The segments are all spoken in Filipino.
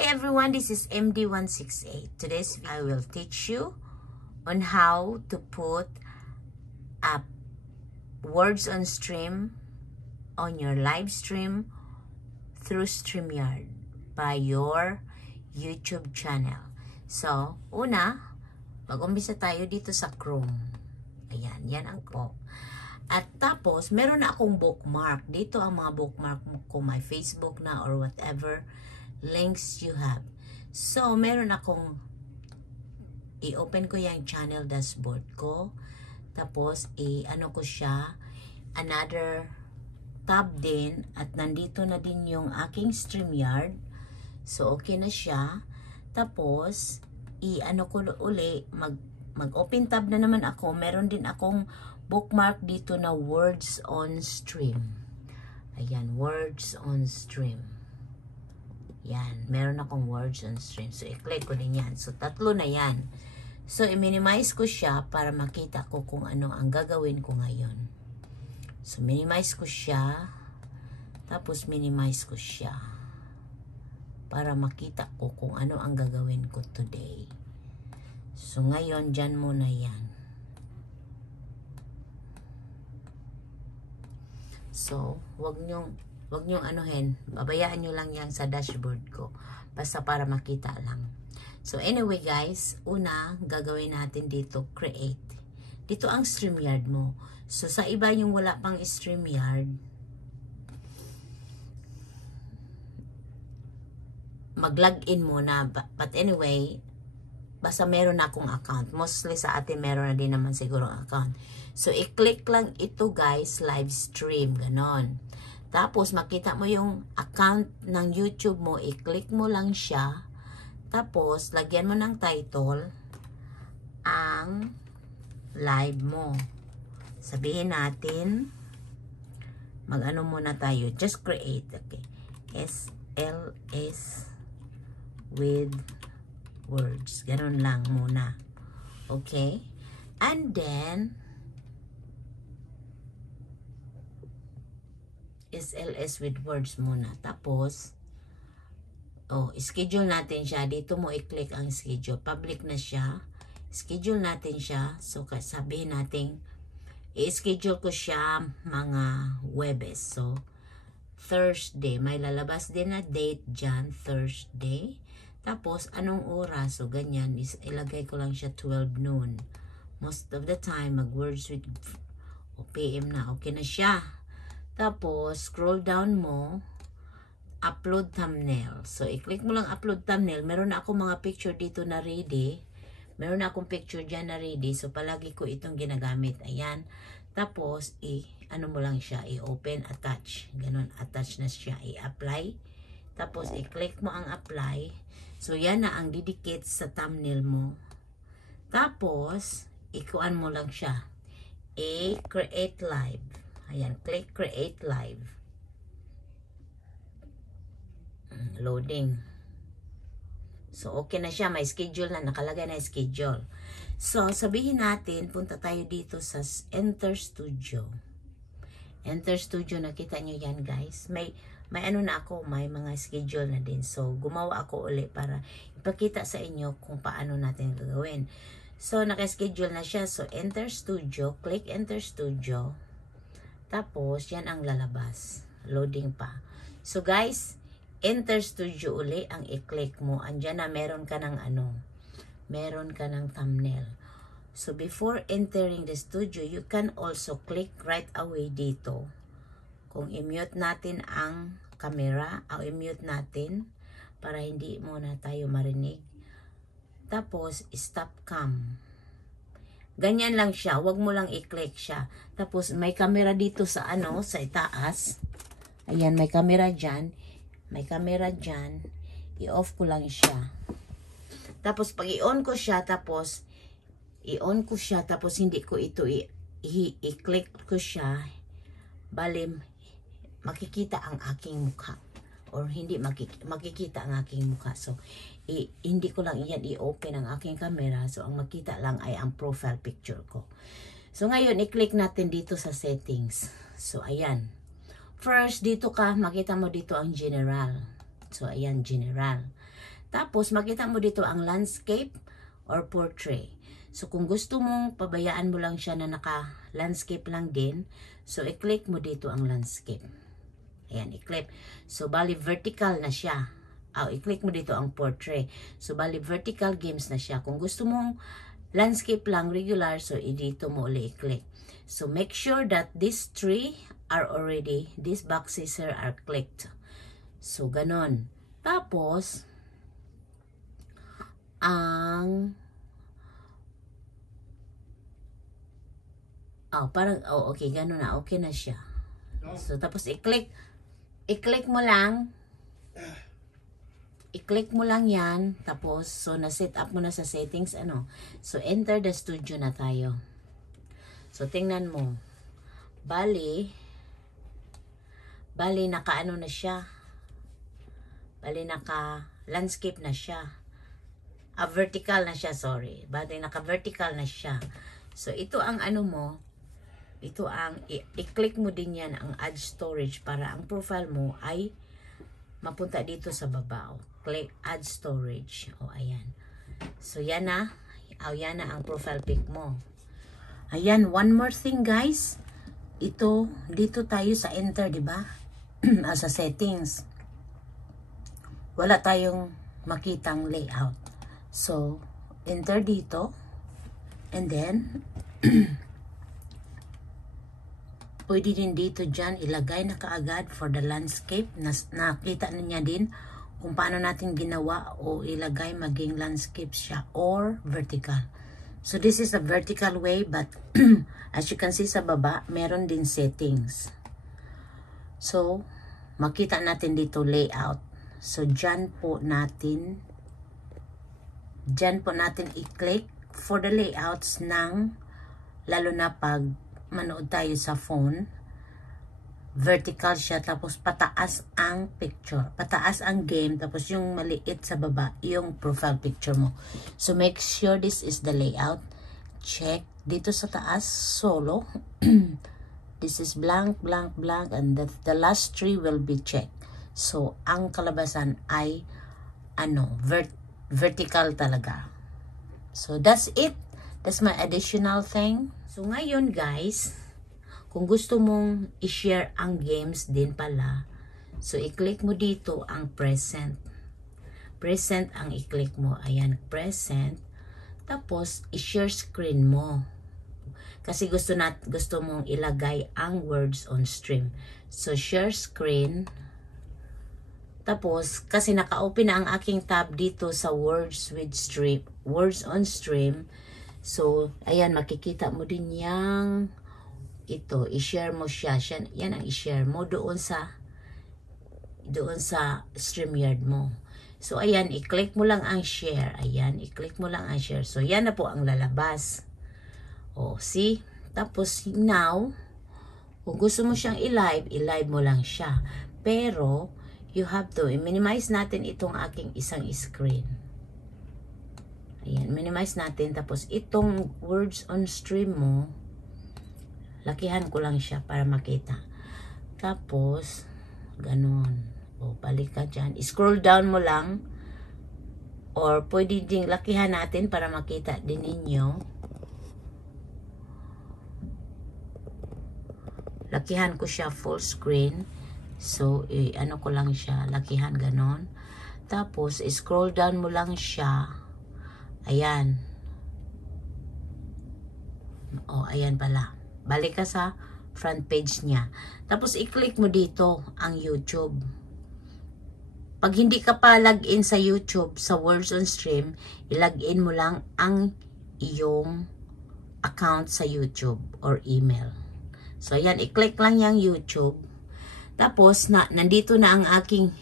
Hi everyone, this is MD168. Today's video, I will teach you on how to put up words on stream on your live stream through StreamYard by your YouTube channel. So, una, mag-umpisa tayo dito sa Chrome. Ayan, yan ang ko. At tapos, meron na akong bookmark. Dito ang mga bookmark ko, my Facebook na or whatever links you have. So, meron akong i-open ko yung channel dashboard ko. Tapos, i-ano ko siya, another tab din. At nandito na din yung aking StreamYard. So, okay na siya. Tapos, i-ano ko uli, mag-open tab na naman ako. Meron din akong bookmark dito na words on stream. Ayan, words on stream. Yan, meron akong words on stream. So, i-click ko din yan. So, tatlo na yan. So, i-minimize ko siya para makita ko kung ano ang gagawin ko ngayon. So, minimize ko siya. Tapos, minimize ko siya. Para makita ko kung ano ang gagawin ko today. So, ngayon, dyan muna yan. So, wag nyong anuhin. Babayaan nyo lang yan sa dashboard ko. Basta para makita lang. So, anyway guys, una, gagawin natin dito, create. Dito ang StreamYard mo. So, sa iba yung wala pang StreamYard, mag-login muna. But anyway, basta meron na akong account. Mostly sa atin meron na din naman siguro ang account. So, i-click lang ito guys, live stream, ganon. Tapos, makita mo yung account ng YouTube mo, i-click mo lang siya. Tapos, lagyan mo ng title ang live mo. Sabihin natin, mag-ano muna tayo, just create, okay. SLS with words. Ganon lang muna. Okay? And then, SLS with words muna. Tapos, schedule natin siya. Dito mo i-click ang schedule. Public na siya. Schedule natin siya. So, sabihin natin, i-schedule ko siya mga Webes. So, Thursday. May lalabas din na date dyan. Thursday. Tapos, anong oras? So, ganyan. Ilagay ko lang siya 12 noon. Most of the time, mag-words with PM na. Okay na siya. Tapos, scroll down mo, upload thumbnail. So, i-click mo lang upload thumbnail. Meron na akong mga picture dito na ready. Meron na akong picture dyan na ready. So, palagi ko itong ginagamit. Ayan. Tapos, ano mo lang siya, i-open, attach. Ganon, attach na siya. I-apply. Tapos, i-click mo ang apply. So, yan na ang didikit sa thumbnail mo. Tapos, ikuan mo lang siya. Create live. Ayan, click create live. Loading. So, okay na siya. May schedule na. Nakalagay na schedule. So, sabihin natin, punta tayo dito sa Enter Studio. Enter Studio, nakita nyo yan guys. May ano na ako, may mga schedule na din. So, gumawa ako uli para ipakita sa inyo kung paano natin gagawin. So, naka-schedule na siya. So, Enter Studio. Click Enter Studio. Tapos, yan ang lalabas. Loading pa. So, guys, Enter Studio uli ang i-click mo. Andyan na, meron ka ng ano. Meron ka ng thumbnail. So, before entering the studio, you can also click right away dito. Kung i-mute natin ang camera, o i-mute natin para hindi muna tayo marinig. Tapos, stop cam. Ganyan lang siya. Huwag mo lang i-click siya. Tapos, may camera dito sa ano, sa itaas. Ayan, may camera dyan. May camera dyan. I-off ko lang siya. Tapos, pag i-on ko siya, tapos, hindi ko ito i-click ko siya. Bali, makikita ang aking mukha. Or hindi makikita ang aking mukha. So, hindi ko lang yan i-open ang aking camera. So, ang makita lang ay ang profile picture ko. So, ngayon, i-click natin dito sa settings. So, ayan. First, dito ka, makita mo dito ang general. So, ayan, general. Tapos, makita mo dito ang landscape or portrait. So, kung gusto mong pabayaan mo lang siya na naka-landscape lang din, so, i-click mo dito ang landscape. Ayan, i-click. So, bali vertical na siya. I-click mo dito ang portrait. So, bali vertical games na siya. Kung gusto mong landscape lang, regular, so, dito mo ulit i-click. So, make sure that these three are already, these boxes here are clicked. So, ganon. Tapos, okay, gano'n na, okay na siya. So, tapos i-click mo lang yan, tapos, so, na-set up mo na sa settings, so, enter the studio na tayo. So, tingnan mo, bali, naka-ano na siya, bali, naka-landscape na siya, vertical na siya, sorry, bali, naka-vertical na siya. So, ito ang mo, ito ang, i-click mo din yan ang add storage para ang profile mo ay mapunta dito sa baba. Click add storage. Ayan. So, yan na. Yan na ang profile pic mo. Ayan, one more thing guys. Ito, dito tayo sa enter, diba? Sa settings. Wala tayong makitang layout. So, enter dito. And then, pwede din dito dyan, ilagay na kaagad for the landscape. Nakita na niya din kung paano natin ginawa o ilagay maging landscape siya or vertical. So, this is a vertical way but as you can see sa baba, meron din settings. So, makita natin dito layout. So, dyan po natin i-click for the layouts ng, lalo na pag manood tayo sa phone, vertical siya, tapos pataas ang picture, pataas ang game, tapos yung maliit sa baba, yung profile picture mo. So, make sure this is the layout. Check dito sa taas, solo. This is blank, blank, blank, and the last three will be checked. So, ang kalabasan ay, vertical talaga. So, that's it. That's my additional thing. So, ngayon guys, kung gusto mong i-share ang games din pala, so, i-click mo dito ang present. Present ang i-click mo. Ayan, present. Tapos, i-share screen mo. Kasi gusto mong ilagay ang words on stream. So, share screen. Tapos, kasi naka-open na ang aking tab dito sa words on stream. So, ayan, makikita mo din yang ito, i-share mo siya. Yan ang i-share mo doon sa StreamYard mo. So, ayan, i-click mo lang ang share. Ayan, i-click mo lang ang share. So, yan na po ang lalabas. See? Tapos, now, kung gusto mo siyang i-live mo lang siya. Pero, you have to, i-minimize natin itong aking isang screen. Ayan, minimize natin. Tapos, itong words on stream mo, lakihan ko lang siya para makita. Tapos, ganon. Balik ka dyan. Scroll down mo lang. Or, pwede ding lakihan natin para makita din ninyo. Lakihan ko siya full screen. So, ko lang siya. Lakihan, ganon. Tapos, scroll down mo lang siya. Ayan. Ayan pala. Balik ka sa front page niya. Tapos, i-click mo dito ang YouTube. Pag hindi ka pa login sa YouTube, sa Words on Stream, i-login mo lang ang iyong account sa YouTube or email. So, ayan. I-click lang yung YouTube. Tapos, nandito na ang aking,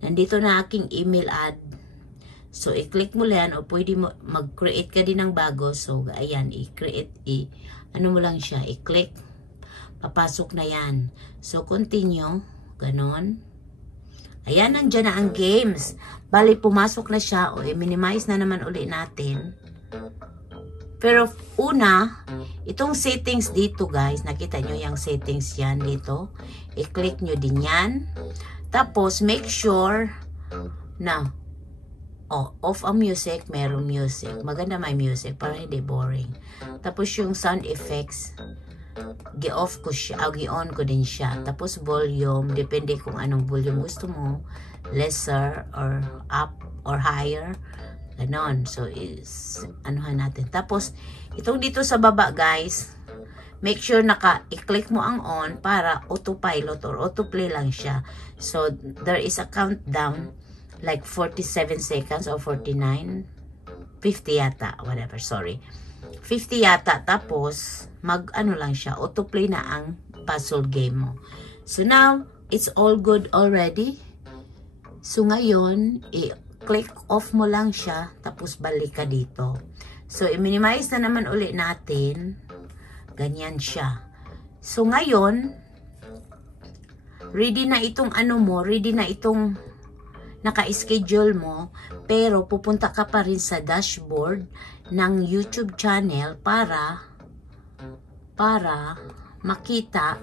nandito na aking email ad. So, i-click mo lang o pwede mo mag-create ka din ng bago. So, ayan, i-create, mo lang siya, i-click. Papasok na yan. So, continue. Ganon. Ayan, nandyan na ang games. Bali, pumasok na siya o i-minimize na naman uli natin. Pero, una, itong settings dito, guys, nakita nyo yung settings yan dito. I-click nyo din yan. Tapos, make sure na off ang music, merong music. Maganda may music para hindi boring. Tapos yung sound effects, gi-off ko siya, gi-on ko din siya. Tapos volume, depende kung anong volume gusto mo, lesser or up or higher. Ganon. So, anuhan natin. Tapos, itong dito sa baba, guys, make sure i-click mo ang on para autopilot or autoplay lang siya. So, there is a countdown like 47 seconds or 49, 50 yata, whatever, sorry. 50 yata, tapos, ano lang siya, autoplay na ang puzzle game mo. So, now, it's all good already. So, ngayon, i-click off mo lang siya, tapos balik ka dito. So, i-minimize na naman ulit natin. Ganyan siya. So, ngayon, ready na itong ano mo, ready na itong naka-schedule mo, pero pupunta ka pa rin sa dashboard ng YouTube channel para makita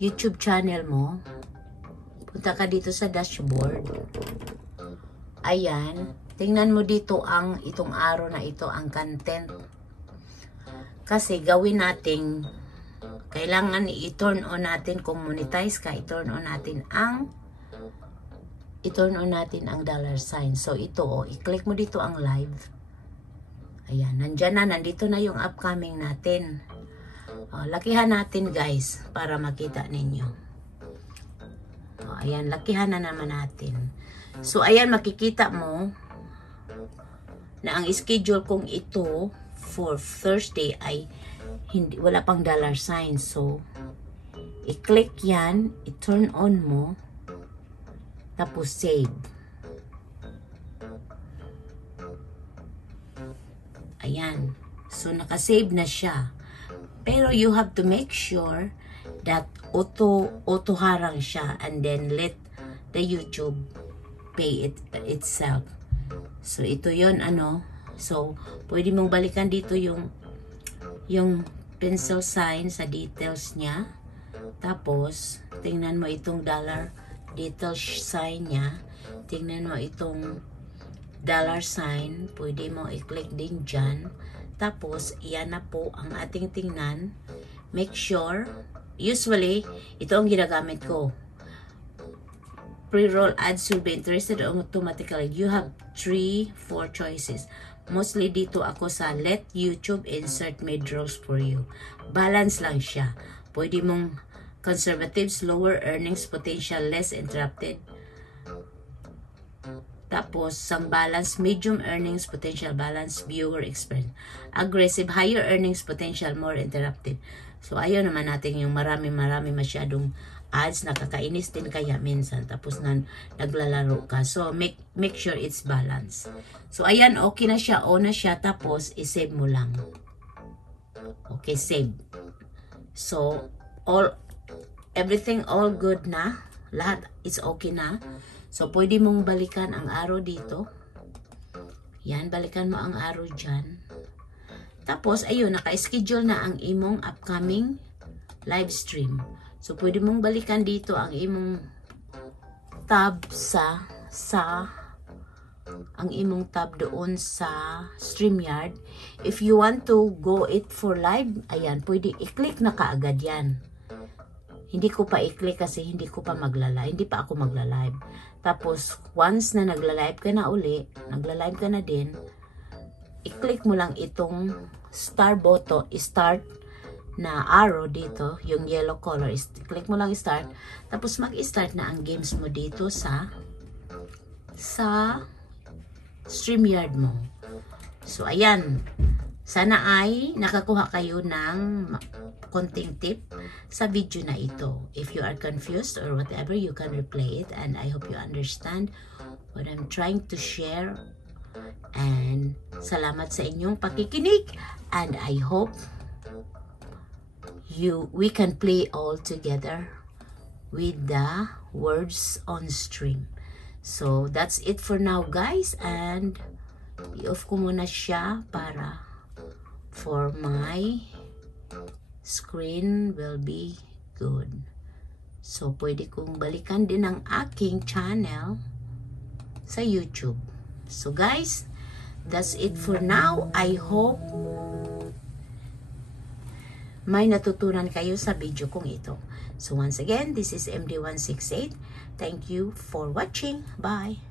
YouTube channel mo. Punta ka dito sa dashboard. Ayan. Tingnan mo dito itong arrow na ito, ang content. Kasi gawin natin, kailangan i-turn on natin, kung monetize ka, i-turn on natin ang dollar sign. So, ito, i-click mo dito ang live. Ayan, nandito na yung upcoming natin. Lakihan natin, guys, para makita ninyo. Ayan, lakihan na naman natin. So, ayan, makikita mo na ang schedule kong ito for Thursday ay wala pang dollar sign. So, i-click yan, i-turn on mo, tapos save. Ayan. So, nakasave na siya. Pero you have to make sure that auto harang siya and then let the YouTube pay itself. So, ito yon ano. So, pwede mong balikan dito yung pencil sign sa details niya. Tapos, tingnan mo itong dollar detail sign niya. Tingnan mo itong dollar sign. Pwede mo i-click din dyan. Tapos, iyan na po ang ating tingnan. Make sure, usually, ito ang ginagamit ko. Pre-roll ads will be interested automatically. You have 3-4 choices. Mostly dito ako sa let YouTube insert mid-rolls for you. Balance lang siya. Pwede mong conservatives, lower earnings potential, less interrupted. Tapos, sang balance, medium earnings potential, balance, viewer experience. Aggressive, higher earnings potential, more interrupted. So, ayaw naman natin yung marami masyadong ads, nakakainis din kaya minsan. Tapos, naglalaro ka. So, make sure it's balanced. So, ayan, okay na siya, on na siya. Tapos, i-save mo lang. Okay, save. So, everything all good na. Lahat, it's okay na. So, pwede mong balikan ang arrow dito. Yan, balikan mo ang arrow dyan. Tapos, ayun, naka-schedule na ang imong upcoming live stream. So, pwede mong balikan dito ang imong tab ang imong tab doon sa StreamYard. If you want to go it for live, ayan, pwede i-click na kaagad yan. Hindi ko pa i-click kasi hindi ko pa magla-live. Hindi pa ako magla-live. Tapos, once na nagla-live ka na uli, nagla-live ka na din, i-click mo lang itong start na arrow dito, yung yellow color. Click mo lang start. Tapos, mag-start na ang games mo dito sa StreamYard mo. So, ayan. Sana ay nakakuha kayo ng konting tip sa video na ito. If you are confused or whatever, you can replay it. And I hope you understand what I'm trying to share. And salamat sa inyong pakikinig. And I hope we can play all together with the words on stream. So, that's it for now, guys. And i-off ko muna siya for my screen will be good. So, pwede kong balikan din ang aking channel sa YouTube. So guys, that's it for now. I hope may natutunan kayo sa video kong ito. So once again, this is MD168. Thank you for watching. Bye!